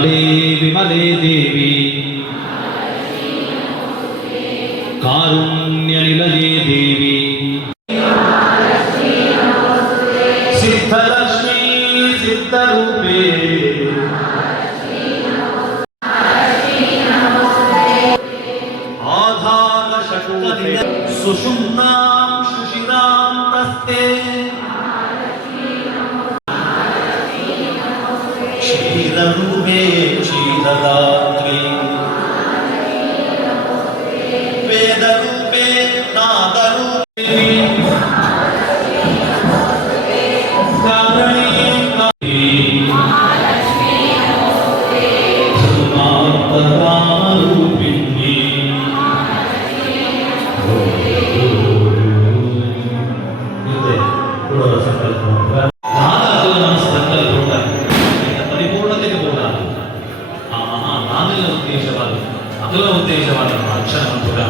विमले विमले देवी कारुण्यनिलये देवी सिद्धलक्ष्मी सिद्धरूपे आधारशक्ति सुषुम्नां सुशिरां प्रस्ते क्षीररूपे क्षीरदात्री वेदरूपे नादरूपे कारणे धर्मात्मकामरूपिणी ಉದ್ದೇಶವಾದ ಅಕ್ಷರವಂತುಡ